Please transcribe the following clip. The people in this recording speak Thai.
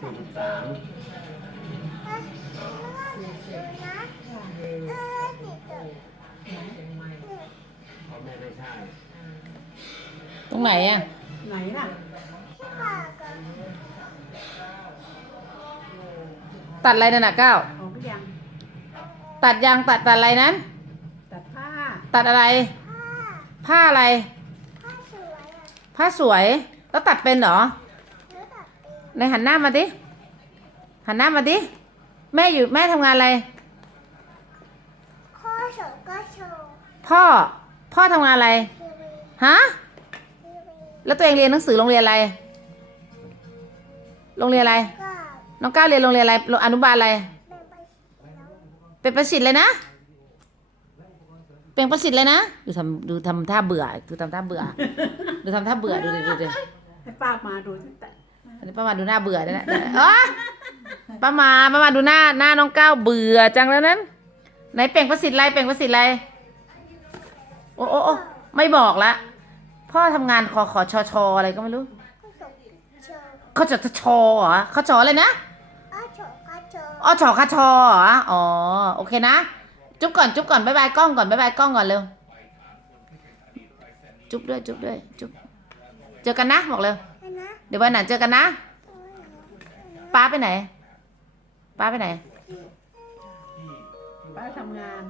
สี่สิบสามพ่อแม่ไม่ใช่ตรงไหนอะ ไหนน่ะ ตัดอะไรนั่นน่ะก้าวออกหรือยัง ตัดยางตัดตัดอะไรนั้น ตัดผ้า ตัดอะไร ผ้าอะไร ผ้าสวย แล้วตัดเป็นเหรอ ในหันหน้ามาดิ หันหน้ามาดิ แม่อยู่แม่ทำงานอะไรข้อสองก็โชว์พ่อ พ่อทำงานอะไร ทีวีฮะ ทีวีแล้วตัวเองเรียนหนังสือโรงเรียนอะไร โรงเรียนอะไร ก็น้องก้าวเรียนโรงเรียนอะไรอนุบาลอะไรแบ่งไปแล้วเป็นประสิทธิ์เลยนะ เป็นประสิทธิ์เลยนะ ดูทำดูทำท่าเบื่อ ดูทำท่าเบื่อ ดูทำท่าเบื่อ ดูดิดูดิให้ป้ามาดูแต่ อันนี้ป้ามาดูหน้าเบื่อแล้วอ๋อป้ามาป้ามาดูหน้าหน้าน้องก้าวเบื่อจังแล้วนั้น ไหนเปล่งประสิทธิ์อะไรเปล่งประสิทธิ์อะไรโอ้โอ้โอ้ไม่บอกละพ่อทำงานคอขอชอชออะไรก็ไม่รู้เขาจะชอเหรอเขาชออะไรนะอ้อโชว์ก็โชว์อ๋อชอคาชอเหรออ๋อโอเคนะ จุ๊บก่อนจุ๊บก่อนบายบายกล้องก่อนบายบายกล้องก่อนเร็วจุ๊บด้วยจุ๊บด้วยจุ๊บเจอกันนะบอกเร็ว เดี๋ยววันไหนเจอกันนะป้าไปไหนป้าไปไหน ป้าทำงาน